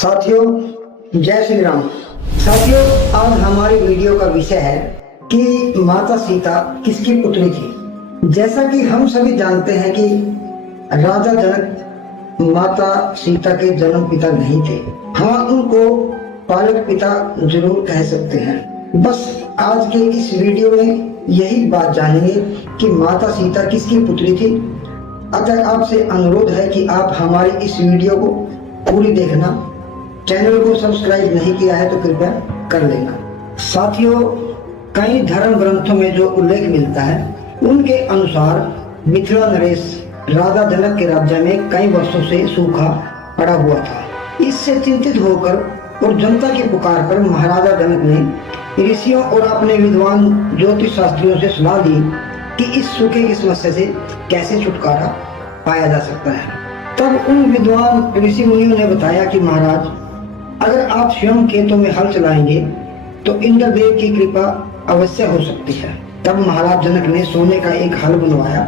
साथियों जय श्री राम। साथियों आज हमारी वीडियो का विषय है कि माता सीता किसकी पुत्री थी। जैसा कि हम सभी जानते हैं कि राजा जनक माता सीता के जन्म पिता नहीं थे। हाँ, उनको पालक पिता जरूर कह सकते हैं। बस आज के इस वीडियो में यही बात जानेंगे कि माता सीता किसकी पुत्री थी। अगर आपसे अनुरोध है कि आप हमारी इस वीडियो को पूरी देखना, चैनल को सब्सक्राइब नहीं किया है तो कृपया कर लेना। साथियों कई धर्म ग्रंथों में जो उल्लेख मिलता है उनके अनुसार मिथिला नरेश राजा जनक के राज्य में कई वर्षों से सूखा पड़ा हुआ था। इससे चिंतित होकर और जनता की पुकार पर महाराजा जनक ने ऋषियों और अपने विद्वान ज्योतिष शास्त्रियों से सलाह दी कि इस सूखे की समस्या से कैसे छुटकारा पाया जा सकता है। तब उन विद्वान ऋषि मुनियों ने बताया कि महाराज, अगर आप स्वयं खेतों में हल चलाएंगे तो इंद्रदेव की कृपा अवश्य हो सकती है। तब महाराज जनक ने सोने का एक हल बनवाया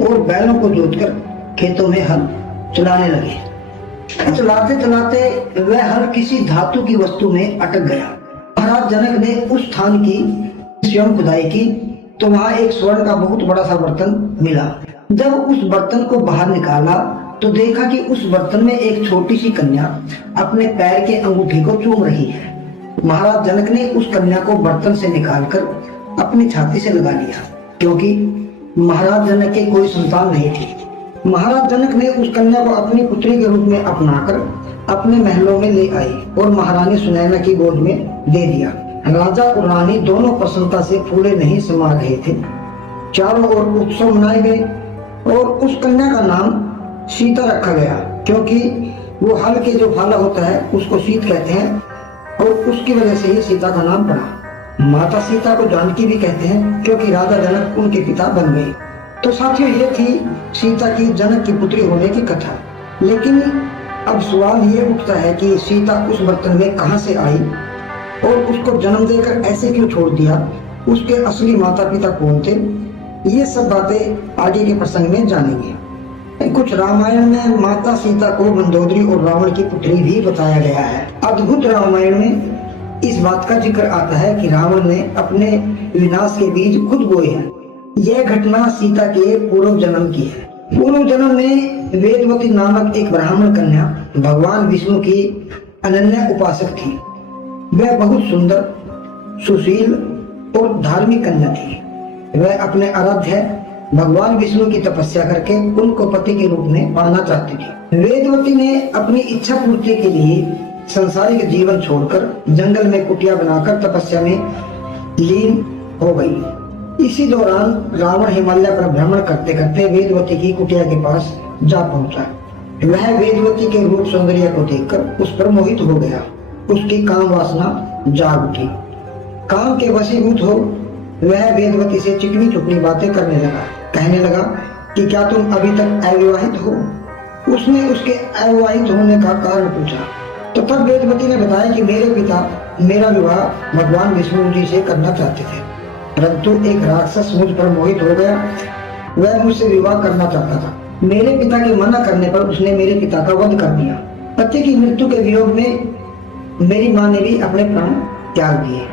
और बैलों को जोतकर खेतों में हल चलाने लगे। चलाते चलाते वह हल किसी धातु की वस्तु में अटक गया। महाराज जनक ने उस स्थान की स्वयं खुदाई की तो वहां एक स्वर्ण का बहुत बड़ा सा बर्तन मिला। जब उस बर्तन को बाहर निकाला तो देखा कि उस बर्तन में एक छोटी सी कन्या अपने पैर के अंगूठे को चूम रही है। महाराज जनक ने उस कन्या को बर्तन से निकालकर अपनी छाती से लगा लिया, क्योंकि महाराज जनक के कोई संतान नहीं थी। महाराज जनक ने उस कन्या को अपनी पुत्री के रूप में अपनाकर अपने महलों में ले आई और महारानी सुनैना की गोद में दे दिया। राजा और रानी दोनों प्रसन्नता से फूले नहीं समा रहे थे। चारों ओर उत्सव मनाए गए और उस कन्या का नाम सीता रखा गया, क्योंकि वो हल के जो फल होता है उसको शीत कहते हैं और उसकी वजह से ही सीता का नाम पड़ा। माता सीता को जानकी भी कहते हैं, क्योंकि राजा जनक उनके पिता बन गए। तो साथियों ये थी सीता की जनक की पुत्री होने की कथा। लेकिन अब सवाल ये उठता है कि सीता उस बर्तन में कहां से आई और उसको जन्म देकर ऐसे क्यों छोड़ दिया, उसके असली माता पिता कौन थे। ये सब बातें आगे के प्रसंग में जानेंगे। कुछ रामायण में माता सीता को मंदोदरी और रावण की पुत्री भी बताया गया है। अद्भुत रामायण में इस बात का जिक्र आता है कि रावण ने अपने विनाश के बीज खुद बोए हैं। यह घटना सीता के पूर्व जन्म की है। पूर्व जन्म में वेदवती नामक एक ब्राह्मण कन्या भगवान विष्णु की अनन्य उपासक थी। वह बहुत सुंदर, सुशील और धार्मिक कन्या थी। वह अपने आराध्य भगवान विष्णु की तपस्या करके उनको पति के रूप में पाना चाहती थी। वेदवती ने अपनी इच्छा पूर्ति के लिए संसारिक जीवन छोड़कर जंगल में कुटिया बनाकर तपस्या में लीन हो गई। इसी दौरान रावण हिमालय पर भ्रमण करते करते वेदवती की कुटिया के पास जा पहुंचा। वह वेदवती के रूप सौंदर्य को देखकर उस पर मोहित हो गया। उसकी काम वासना जाग उठी। काम के वशीभूत हो वह वेदवती से चिकनी चुपड़ी बातें करने लगा। कहने लगा कि क्या तुम अभी तक अविवाहित हो। उसने उसके अविवाहित होने का कारण पूछा तो तब वेदवती ने बताया कि मेरे पिता मेरा विवाह भगवान विष्णु जी से करना चाहते थे, परंतु एक राक्षस मुझ पर मोहित हो गया। वह मुझसे विवाह करना चाहता था। मेरे पिता के मना करने पर उसने मेरे पिता का वध कर दिया। पति की मृत्यु के वियोग में मेरी माँ ने भी अपने प्राण त्याग दिए।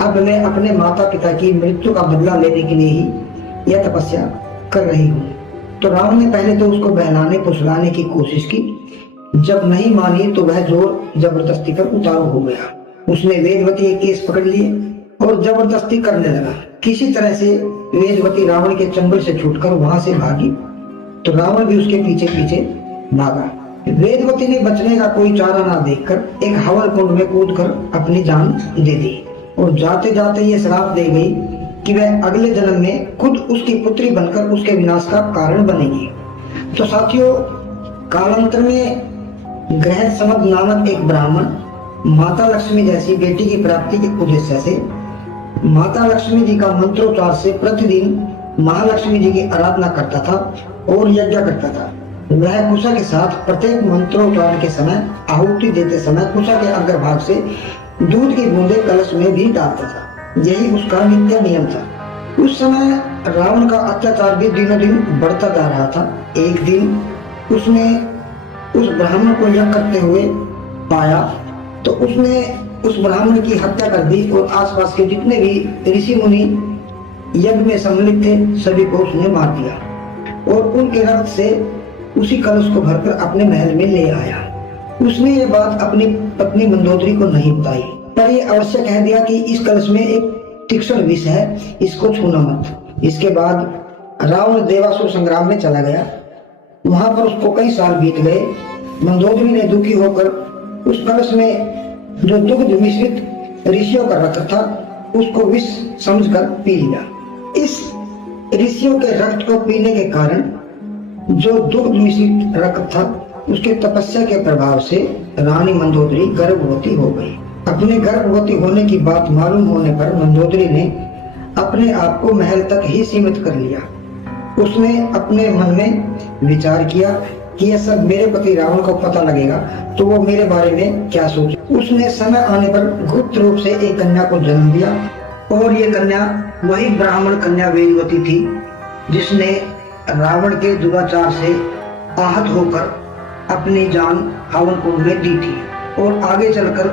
अब मैं अपने माता पिता की मृत्यु का बदला लेने के लिए ही यह तपस्या कर रही हूँ। तो रावण ने पहले तो उसको बहलाने फुसलाने की कोशिश की। जब नहीं मानी तो वह जोर जबरदस्ती पर उतारू हो गया। उसने वेदवती के केस पकड़ लिए और जबरदस्ती करने लगा। किसी तरह से वेदवती रावण के चंगुल से छूटकर वहां से भागी तो रावण भी उसके पीछे पीछे भागा। वेदवती ने बचने का कोई चारा ना देखकर एक हवन कुंड में कूदकर अपनी जान दे दी और जाते जाते ये श्राप दे गई कि वह अगले जन्म में खुद उसकी पुत्री बनकर उसके विनाश का कारण बनेगी। तो साथियों कालांतर में गृहस्थ समद नामक एक ब्राह्मण माता लक्ष्मी जैसी बेटी की प्राप्ति के उद्देश्य से माता लक्ष्मी जी का मंत्रोच्चार से प्रतिदिन महालक्ष्मी जी की आराधना करता था और यज्ञ करता था। वह कुशा के साथ प्रत्येक मंत्रोच्चारण के समय आहुति देते समय कुशा के अग्रभाग से दूध की बूंदे कलश में भी डालता था। यही उसका नित्य नियम था। उस समय रावण का अत्याचार भी दिनों दिन बढ़ता जा रहा था। एक दिन उसने उस ब्राह्मण को यज्ञ करते हुए पाया तो उसने उस ब्राह्मण की हत्या कर दी और आसपास के जितने भी ऋषि मुनि यज्ञ में सम्मिलित थे सभी को उसने मार दिया और उनके रक्त से उसी कलश को भरकर अपने महल में ले आया। उसने ये बात अपनी पत्नी मंदोदरी को नहीं बताई, पर ये अवश्य कह दिया कि इस कलश में एक तीक्ष्ण विष है, इसको छूना मत। इसके बाद रावण देवासुर संग्राम में चला गया। वहां पर उसको कई साल बीत गए। मंदोदरी ने दुखी होकर उस कलश में जो दुग्ध मिश्रित ऋषियों का रक्त था उसको विष समझकर पी लिया। इस ऋषियों के रक्त को पीने के कारण जो दुग्ध मिश्रित रक्त था उसके तपस्या के प्रभाव से रानी मंदोदरी गर्भवती हो गई। अपने गर्भवती होने की बात मालूम होने पर मंदोदरी ने अपने आप को महल तक ही सीमित कर लिया। उसने अपने मन में विचार किया कि यह सब मेरे पति रावण को पता लगेगा तो वो मेरे बारे में क्या सोचे। उसने समय आने पर गुप्त रूप से एक कन्या को जन्म दिया और ये कन्या वही ब्राह्मण कन्या वेदवती थी जिसने रावण के दुराचार से आहत होकर अपनी जान हवन कुंड में दी थी और आगे चलकर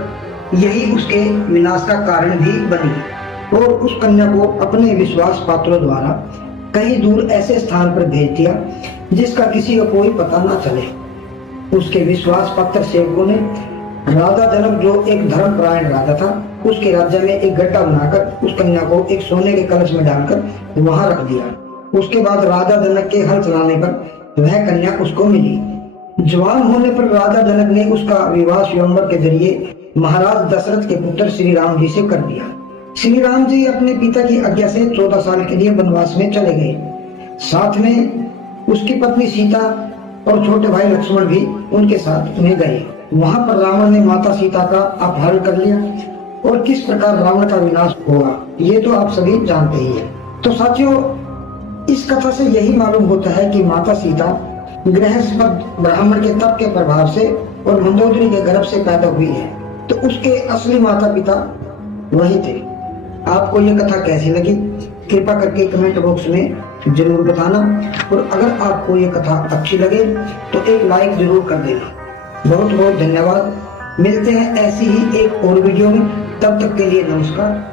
यही उसके विनाश का कारण भी बनी। और उस कन्या को अपने विश्वास पात्रों द्वारा कहीं दूर ऐसे स्थान पर भेज दिया जिसका किसी को कोई पता ना चले। उसके विश्वास पात्र सेवकों ने राजा जनक जो एक धर्मपरायण राजा था उसके राज्य में एक गड्ढा बनाकर उस कन्या को एक सोने के कलश में डालकर वहां रख दिया। उसके बाद राजा जनक के हल चलाने पर वह कन्या उसको मिली। जवान होने पर राजा जनक ने उसका विवाह स्वयंवर के जरिए महाराज दशरथ के पुत्र श्री राम जी से कर दिया। श्री राम जी अपने पिता की आज्ञा से 14 साल के लिए वनवास में चले गए। साथ में उसकी पत्नी सीता और छोटे भाई लक्ष्मण भी उनके साथ में गए। वहां पर रावण ने माता सीता का अपहरण कर लिया और किस प्रकार रावण का विनाश हुआ ये तो आप सभी जानते ही हैं। तो साथियों, इस कथा से यही मालूम होता है कि माता सीता गृहस्पद ब्राह्मण के तप के प्रभाव से और मंदोदरी के गर्भ से पैदा हुई है, तो उसके असली माता पिता वही थे। आपको ये कथा कैसी लगी कृपा करके कमेंट बॉक्स में जरूर बताना और अगर आपको ये कथा अच्छी लगे तो एक लाइक जरूर कर देना। बहुत बहुत धन्यवाद। मिलते हैं ऐसी ही एक और वीडियो में, तब तक के लिए नमस्कार।